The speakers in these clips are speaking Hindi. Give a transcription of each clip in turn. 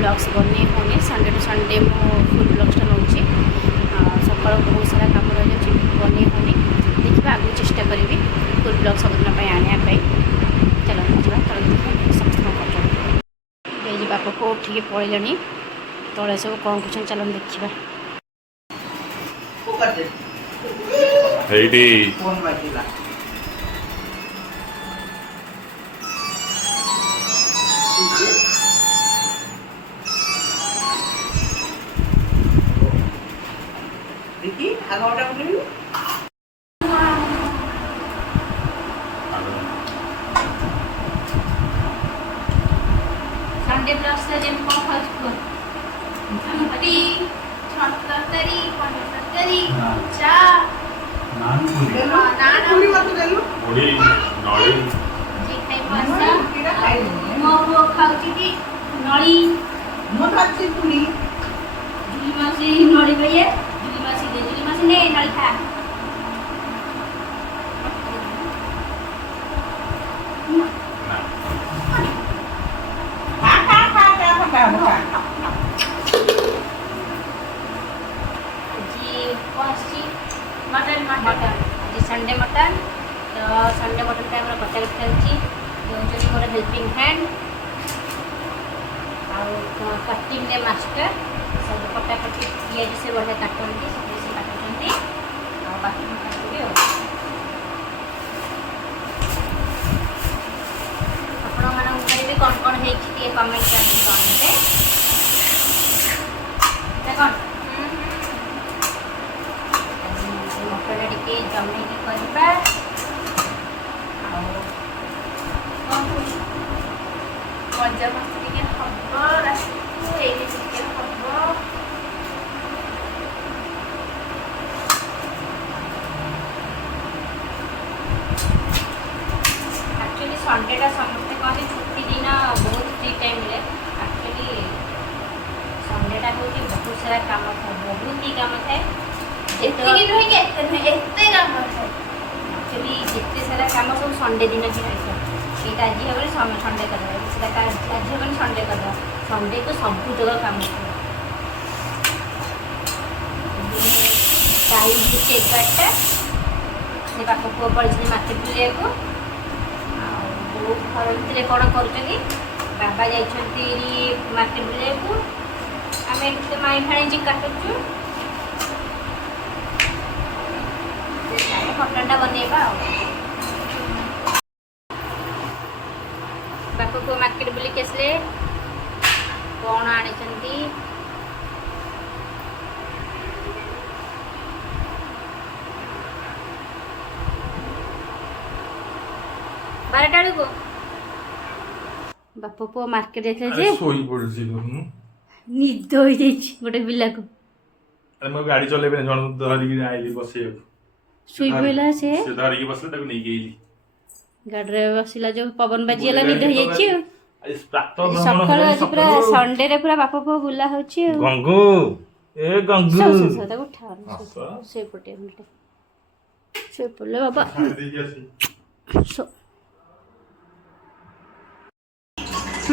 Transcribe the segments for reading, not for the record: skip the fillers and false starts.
ब्लॉग्स बने होने संडे टू संडे मो फुल ब्लॉग्सटा नौ सकाल बहुत सारा कम रही बने होने देखा आगे चेष्टा करी फुल ब्लॉग सबुदिन आने चलो समस्त कर बाप को उठिक पड़े तले सब कौन कुछ चलो देखा संडे ब्लॉग्स जेम कौन खाऊ झमटी छत तरकारी पनीर तरकारी चा नान पूरी मत देलु पूरी नळी जी खाई पासा मो खाउची की नळी मो खाची पूरी जुली मासी नळी भैया जुली मासी ने नळी खा मटन मटन आज संडे मटन तो संडे मटन टाइम कटा कटा चलती मोर हेल्पिंग हैंड आउ कटिंग ने मास्टर सब कटा कटी पियाज से बढ़िया काटती से काटुंट बाकी काटबी आपण मानी कौन कौन है कमेंट करते कौन मटन टे जमेकी करवा मजा मस्ती हम रास्ते हम एक्चुअली संडेटा समस्ते कहते छुट्टी दिन बहुत फ्री टाइम एक्चुअली संडेटा हूँ बहुत सारा काम था बहुत ही काम थाए एक्चुअली जिते सारा काम सब संडे दिन ही रही है आज हम संडे कर आज हम संडे कर संडे को सब जगह काम टाइम हो 11टा से बाप पुआ पड़े मार्केट बुलाया को घर भितर कौन कर बाबा जाइए मार्केट बुलाया को आम माई भाणी काटुचु मटनटा बनवा बाप को मार्केट बुलिक आसले कौन आनी बारटा को बाप पुआ मार्केट निद हो गोटे पिला को गाड़ी चलेबे जन धरिक आइली बसे सुई पइला से धरिक बसले ताको नहीं गेली गाड़ी रे बसिला जो पवन बाजीला निद हो जाई सकाळ आज पूरा संडे रे पूरा बाप पुआ बुला होची गंगू ए गंगू ताको उठा से पटे उल्टे से पले बाबा सो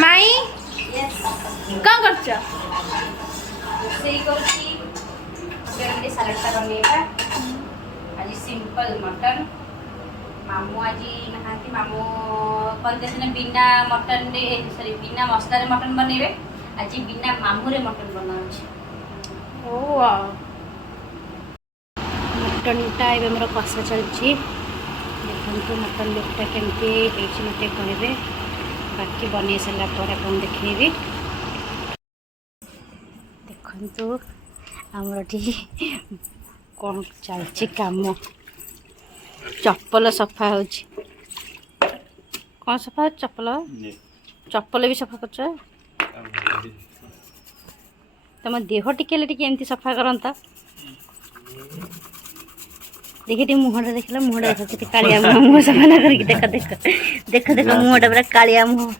माई कौन करछ सेई करछी गरम सलाड का बनेगा आज सिंपल मटन मामू आज नहाती मामू कहते बिना मटन रे सॉरी बिना मसला रे मटन बनेबे आज बिना मामू रे मटन बनाउछि ओ वाओ मटन टा एबे हमर कसा चलछि देखंतु मटन लुकटा केमते हेछि मते कहबे बाकी बनै सला पर अपन देखैबी देखंतु हमर ठी कौन चलछि काम चप्पल सफा हो कौन सफा चप्पल चप्पल भी सफा कर तुम देह टिके एमती सफा करता देखी मुहटा देखला मुहटा देख कालिया मुह सफा ना करके देख देख देख देख मुहटा पूरा कालिया मुह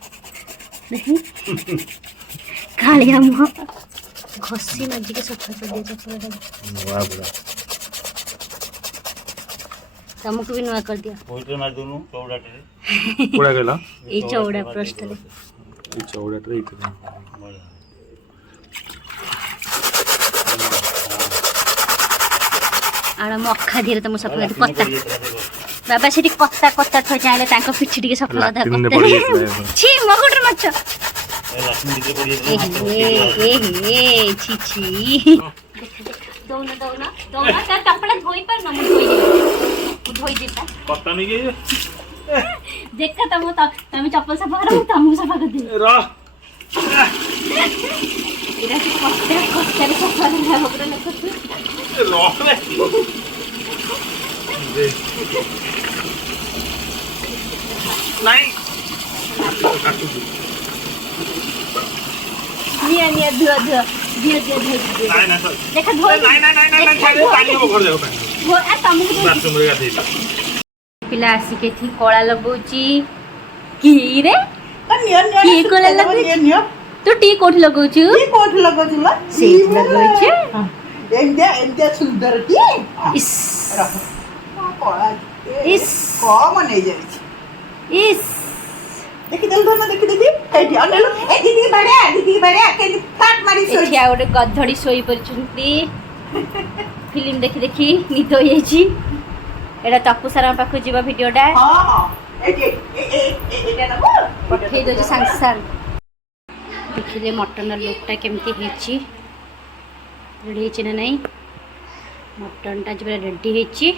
कालिया मुह घसी मजिके सफा कर दिया चप्पल तुमको भी नुआ कर दिया ओइटे मार दोनु चौड़ाटे कोड़ा गेला ए चौड़ा प्रश्न रे ए चौड़ाटे इते आड़ मो अखा धीरे तो सफा कर कत्ता बाबा से कत्ता कत्ता थोड़ा चाहिए तांको पिठी टिके सफा कर छी मगुटर मच ए छी छी दौना दौना दौना ता कपड़ा धोई पर न मु धोई दिता पता नहीं के देखा तमे चप्पल सफा करो तमु सफा कर दे रा इरा से कत्ता कत्ता सफा कर होबरा न रे नहीं निया निया धुआ धुआ धुआ धुआ नहीं ना सर देखा धुआ नहीं छाड़े पानी हो घर जाओ धुआ आ तमु बाथरूम रे गाधेला पिला आसी के थी कोळा लगौची की रे की कोळा लगौची तो टी कोठी लगौछु से लगौछु एंदे सुंदर टी इस कोळा इस कॉमन है जाई इस देखि देल दोना देखि एडी अनेलो ए दीदी बड़े के फाट मारी सोई एठिया गोटे गधड़ी सोई परछुंती फिल्म देखि देखि निद हो जाइछि एडा तपु सारा पाखु जीवा वीडियोटा हां हां एटा ना पठेई दो सांग सांग देखिले मटन लुकटा केमती हेछि रेडी हेछि ना नहीं मटनटा जब रेडी हेछि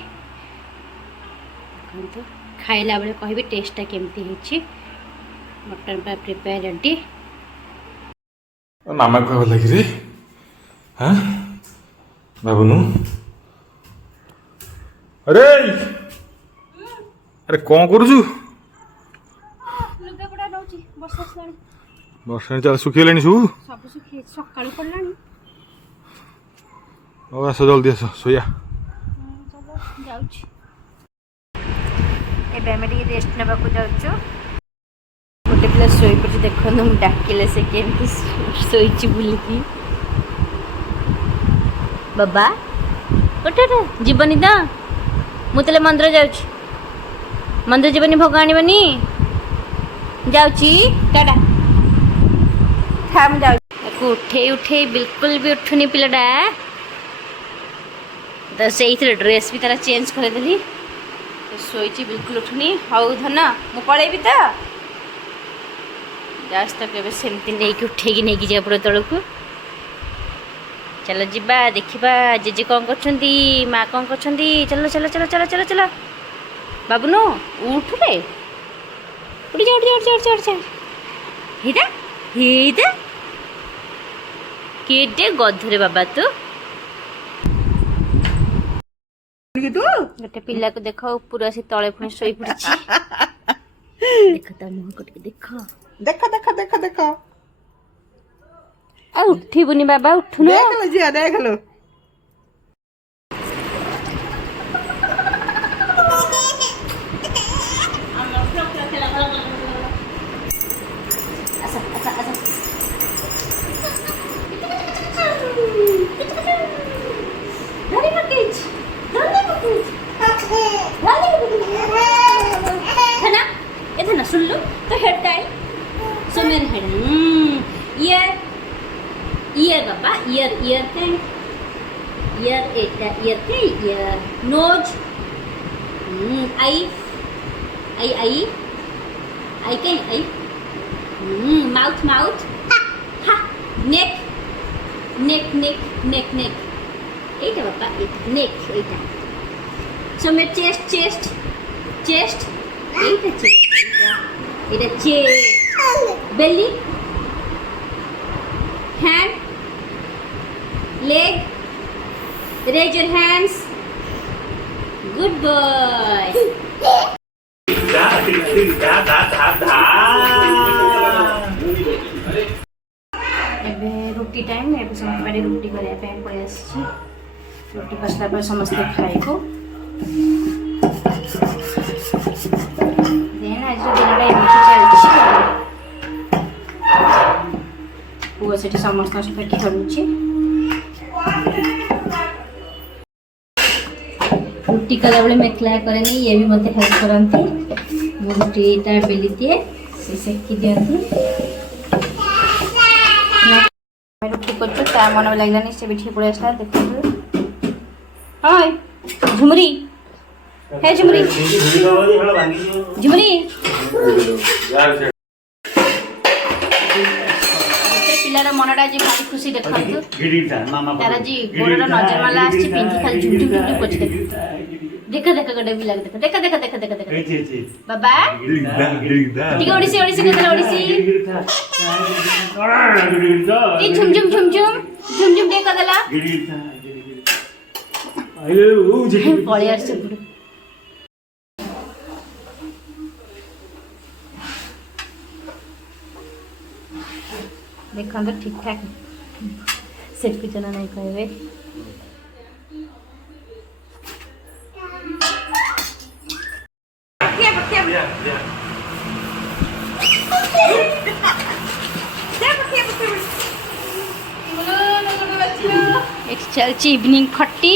देखो खाइला बेले कहबी टेस्टटा केमती हेछि मटन पा प्रिपेयर रेडी मामा को लगी रे हां बाबूनु अरे अरे कौन करूछु लुगा पड़ा रहउची वर्षा आसलानी वर्षा चल सुखिलेनी सब सुखी सकाळू पडलानी ओ आस जल्दी आस सोया चलो जाउची ए बेमेडी रेस्ट नेबा को जाउछु गोटे पिला सोई पड़ी देखो ना डाकिले से केमती सोईची बुलिकी बाबा उठ जीवनी तो मुझे मंदिर जाऊँ मंदिर जीवनी भोग आनी जाऊँगी टाटा था मुझे उठे उठे बिल्कुल भी उठुनी पिलाटा तो से ड्रेस भी तारा चेंज करदेली शोची बिल्कुल उठुनी हाउ धन मु पलैबी तो जास तो केबे सेमती नहीं उठेगी नहीं जा पूरा तल को चलो जीवा देखा जेजे कौन करछंती माँ कौन करछंती चलो चलो चलो चलो चलो चलो बाबूनो उठ रे उठ जा उठ जा उठ जा उठ जा हेदा हेदा केटे गधरे बाबा तू गोटे पिला को देख पूरा से तले पुणी शोई पड़ी देख ता मुह को देख देखा देखा देखा देखा आ उठिबुनी बाबा उठुनो देख लो जी देख लो सुन लो तो हेड टाइम सो मेरे हेड ईयर ईयर बाबा ईयर ईयर के ईयर एटा ईयर के ईयर नोज आई आई आई आई के आई माउथ माउथ हा नेक नेक नेक नेक नेक एटा बाबा नेक एटा सो मेरे chest chest chest Etah chest Etah chest belly hand leg raise your hands good boy एबे रोटी टाइम एबे समस्त बाड़ी रोटी करे पे पळे आसी रोटी कसला पर समस्त खाइबो देन आज दिनटा एमती चलछि पुआ से समस्त पेट करुच्छी रुटी कला बेले मेखला करे नहीं ये भी मत हेल्प करती रुटीटा बेली दिए से सेकी दियंती रुटी कर ତା ମନ ଲାଗିଲାନି ସେ ବି ଠିକ ପଳେଇ ଆସିଲା ଦେଖନ୍ତୁ। ହଁ ଝୁମୁରି ହେ ଝୁମୁରି ଝୁମୁରି ପିଲାର ମନଟା ଆଜି ଭାରି ଖୁସି ଦେଖନ୍ତୁ। ତାର ଆଜି ଗୋଡ଼ର ନଜର ମାଲା ଆସିଛି ପିନ୍ଧି ଖାଲି ଝୁମଝୁମ ଝୁମଝୁମ କରୁଛି ଦେଖ ଦେଖ ଗୋଟେ ପିଲାକୁ ଦେଖ ଦେଖ ଦେଖ ଦେଖ ଦେଖ ଦେଖ ବାବା ଟିକେ ଓଡିଶୀ ଓଡିଶୀ କଥା ଓଡିଶୀ ଟିକେ ଝୁମଝୁମ ଝୁମଝୁମ ଝୁମଝୁମ ଟିକେ କରିଦେଲା ପଳେଇ ଆସିছে ଏପଟୁ। ଦେଖନ୍ତୁ ଠିକ ଠାକ ସେଠୁ ଜଣା ନାଇଁ କହିବେ। ଚାଲିଛି ଇଭିନିଂ ଖଟି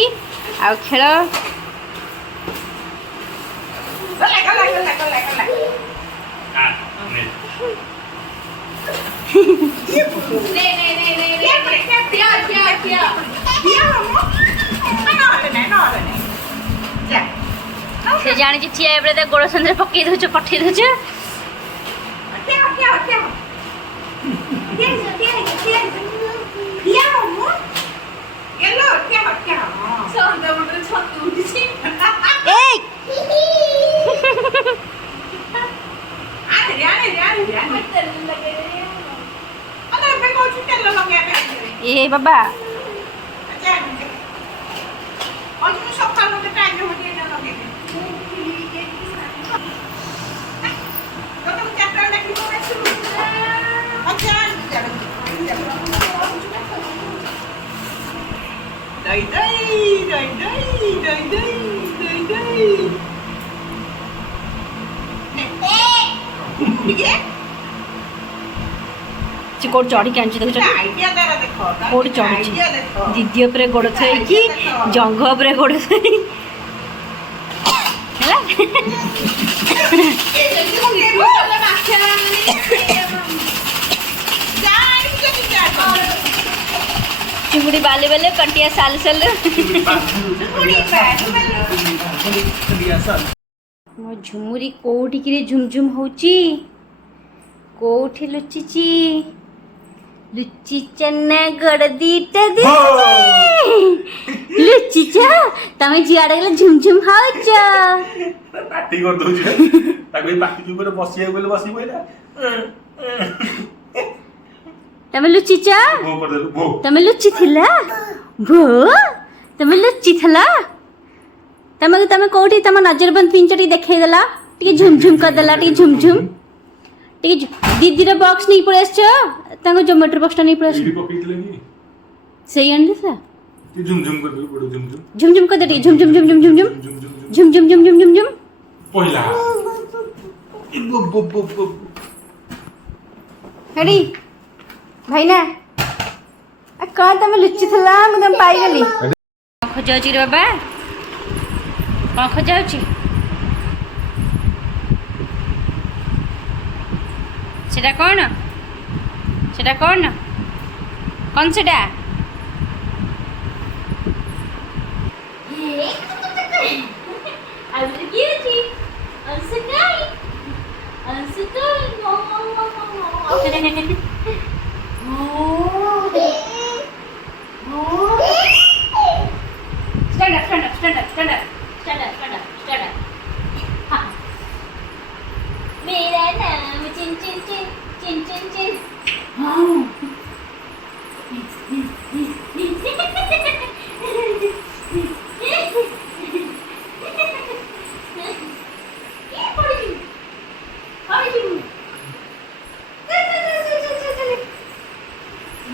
ଆଉ ଖେଳ। ସେ ଜାଣିଛି ଠିଆ ଏବେ ଗୋଡ଼ ସନ୍ଧ୍ୟାରେ ପକେଇ ଦଉଛ ପଠେଇ ଦଉଛ। ए बाबा कोड चढ़ी के आंची देखो कोड चढ़ी दीदी उपरे गोड़ थई जंघ उपरे गोड़ थई चिमुड़ी बाले बाले कंटिया साल साल मो झुमुरी कोठी कि झुमझुम होची कोठी लुचिची लुच्ची चन्ना गड़ दीटा दे लुच्चीचा तमे जियाडे गले झुमझुम हाउच पार्टी कर दउ छ ताकि पार्टी ऊपर बसिया गेले बसी पहिला तमे लुच्चीचा भो कर देलु भो तमे लुच्ची थिला भो तमे लुच्ची थला तमे तमे कोठी तम नजर बंद पिंचटी देखाई देला टी झुमझुम कर देला टी झुमझुम टी दीदी रे बॉक्स नहीं पड़े छ ताको जोमेट्री बॉक्स नहीं पड़े दीदी पकईतले नी सही अंदर था ती झुमझुम कर दे पड़ो झुमझुम झुमझुम कर दे झुमझुम झुमझुम झुमझुम झुमझुम झुमझुम झुमझुम पहिला हेडी भाई ना आ का तमे लुच्ची थला म तम पाई गली खोजाउ छी रे बाबा का खोजाउ छी सेटा कौन कौन सेटा मेरा नाम चिन चिन चिन चिन चिन चिन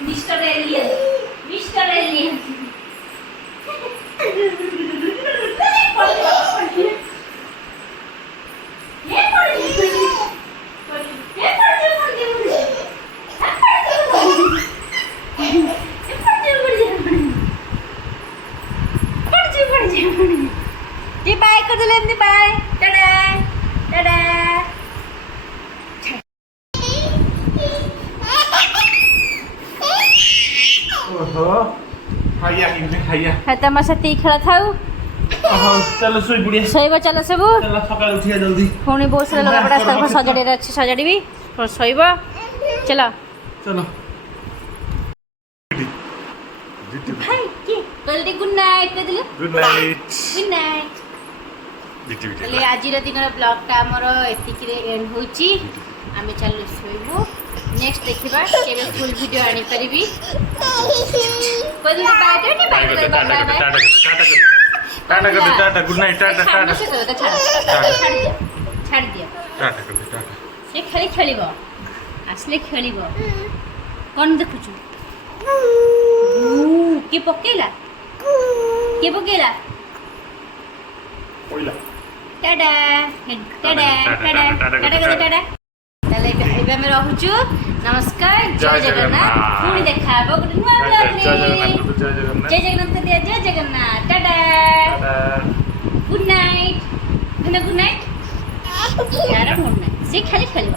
मिस्टर एलियन बाय कर दे बाय टाटा टाटा ओहो হ্যাঁ তোমার সাথে খেলা থাও ଚାଲ ଶୋଇ ପଡ଼ିଆ ଶୋଇବ ଚାଲ ସବୁ ଚାଲ ସକାଳୁ ଉଠିବା ଜଲ୍ଦି ପୁଣି ବହୁତ ସାରା ଲୁଗାପଟା ସବୁ ସଜାଡ଼ିବାର ଅଛି ସଜାଡ଼ିବି ପୁଣି ଶୋଇବ ଚାଲ ଚାଲ କହିଲି ଗୁଡ୍ ନାଇଟ୍ କହିଦେଲୁ ଗୁଡ୍ ନାଇଟ୍ ଗୁଡ୍ ନାଇଟ୍ ହେଲେ ଆଜିର ଦିନର ବ୍ଲଗ୍ଟା ଆମର ଏତିକିରେ ଏଣ୍ଡ ହେଉଛି ଆମେ ଚାଲୁ ଶୋଇବୁ ନେକ୍ସଟ ଦେଖିବା କେବେ ଫୁଲ୍ ଭିଡ଼ିଓ ଆଣିପାରିବି କହିଲି ବାଏ टाटा कर दे tata good night tata tata ଛାଡ଼ି ଦିଅ टाटा कर दे टाटा ସେ ଖେଳିବ ଆସିଲେ ଖେଳିବ କ'ଣ ଦେଖୁଛୁ କିଏ ପକେଇଲା ओइला TADA TADA TADA TADA TADA ତାହେଲେ ଏବେ ଆମେ ରହୁଛୁ ନମସ୍କାର ଜୟ ଜଗନ୍ନାଥ ପୁଣି ଦେଖା ହବ ଗୋଟେ ନୂଆ ବ୍ଲଗରେ ଜୟ ଜଗନ୍ନାଥ ଜୟ Jagannath tata good night good night ତାର ଗୁଡ୍ ନାଇଟ୍ ସେ ଖାଲି ଖେଳିବ